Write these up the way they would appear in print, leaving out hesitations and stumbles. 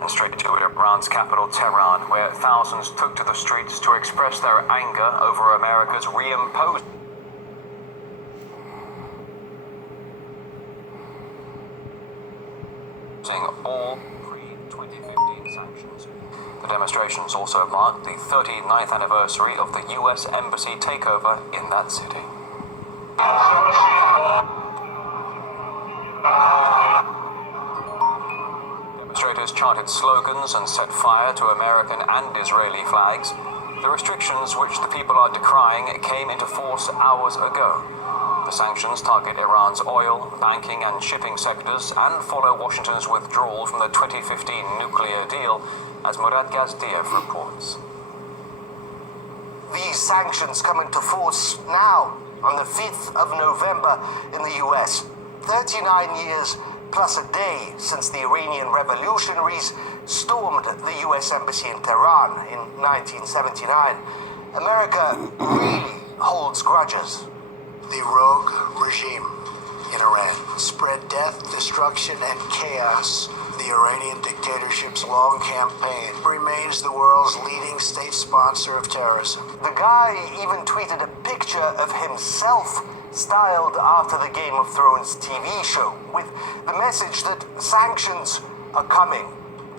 And straight to Iran's capital, Tehran, where thousands took to the streets to express their anger over America's reimposed all pre-2015 sanctions. The demonstrations also marked the 39th anniversary of the US embassy takeover in that city. Demonstrators chanted slogans and set fire to American and Israeli flags. The restrictions which the people are decrying came into force hours ago. The sanctions target Iran's oil, banking and shipping sectors and follow Washington's withdrawal from the 2015 nuclear deal, as Murad Gazdiev reports. These sanctions come into force now, on the 5th of November in the US. 39 years plus a day since the Iranian revolutionaries stormed the US embassy in Tehran in 1979. America really holds grudges. The rogue regime in Iran spread death, destruction, and chaos. The Iranian dictatorship's long campaign remains the world's leading state sponsor of terrorism. The guy even tweeted a picture of himself styled after the Game of Thrones TV show with the message that sanctions are coming.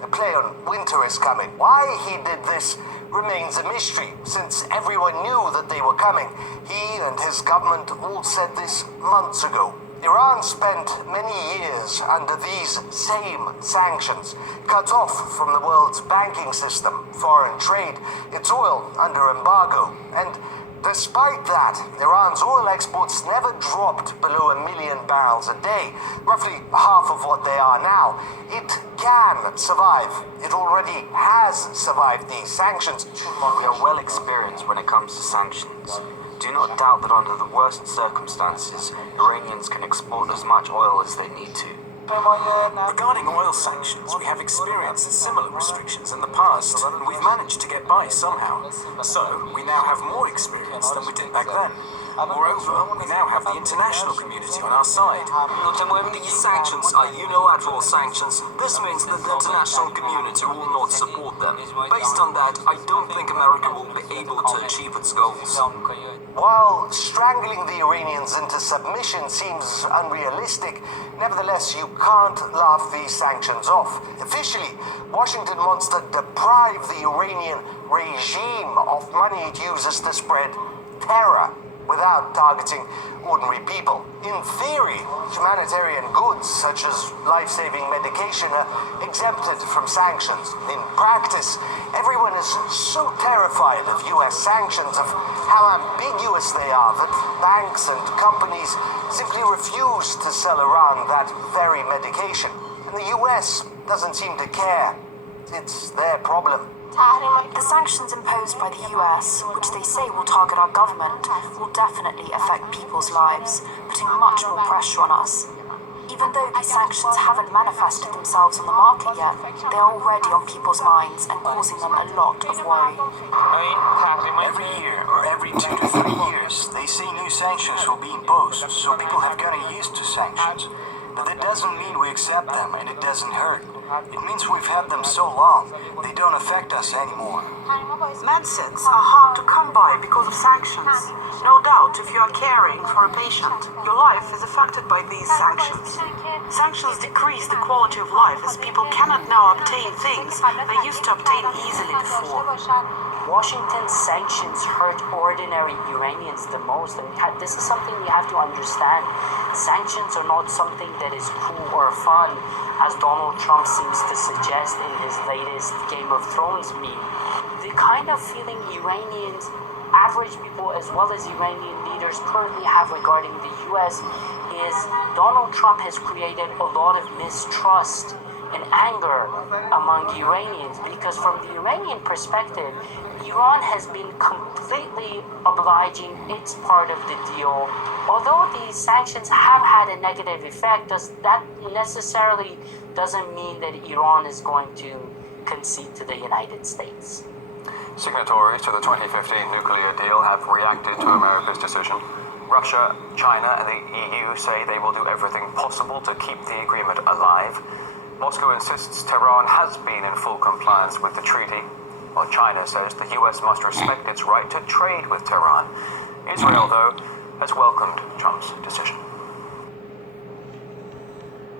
A play on winter is coming. Why he did this remains a mystery, since everyone knew that they were coming. He and his government all said this months ago. Iran spent many years under these same sanctions, cut off from the world's banking system, foreign trade, its oil under embargo. And despite that, Iran's oil exports never dropped below 1 million barrels a day, roughly half of what they are now. It can survive. It already has survived these sanctions. We are well experienced when it comes to sanctions. Do not doubt that under the worst circumstances, Iranians can export as much oil as they need to. Regarding oil sanctions, we have experienced similar restrictions in the past, and we've managed to get by somehow. So, we now have more experience than we did back then. Moreover, we now have the international community on our side. These sanctions are unilateral sanctions. This means that the international community will not support them. Based on that, I don't think America will be able to achieve its goals. While strangling the Iranians into submission seems unrealistic, nevertheless, you can't laugh these sanctions off. Officially, Washington wants to deprive the Iranian regime of money it uses to spread terror without targeting ordinary people. In theory, humanitarian goods such as life-saving medication are exempted from sanctions. In practice, everyone is so terrified of US sanctions, of how ambiguous they are, that banks and companies simply refuse to sell Iran that very medication. And the US doesn't seem to care. It's their problem. The sanctions imposed by the US, which they say will target our government, will definitely affect people's lives, putting much more pressure on us. Even though these sanctions haven't manifested themselves on the market yet, they are already on people's minds and causing them a lot of worry. Every year, or every 2 to 3 years, they say new sanctions will be imposed, so people have gotten used to sanctions. But that doesn't mean we accept them and it doesn't hurt. It means we've had them so long, they don't affect us anymore. Medicines are hard to come by because of sanctions. No doubt, if you are caring for a patient, your life is affected by these sanctions. Sanctions decrease the quality of life as people cannot now obtain things they used to obtain easily before. Washington's sanctions hurt ordinary Iranians the most, and this is something we have to understand. Sanctions are not something that is cool or fun, as Donald Trump seems to suggest in his latest Game of Thrones meme. The kind of feeling Iranians, average people as well as Iranian leaders currently have regarding the US is Donald Trump has created a lot of mistrust and anger among Iranians, because from the Iranian perspective, Iran has been completely obliging its part of the deal. Although these sanctions have had a negative effect, that necessarily doesn't mean that Iran is going to concede to the United States. Signatories to the 2015 nuclear deal have reacted to America's decision. Russia, China, and the EU say they will do everything possible to keep the agreement alive. Moscow insists Tehran has been in full compliance with the treaty, while China says the US must respect its right to trade with Tehran. Israel, though, has welcomed Trump's decision.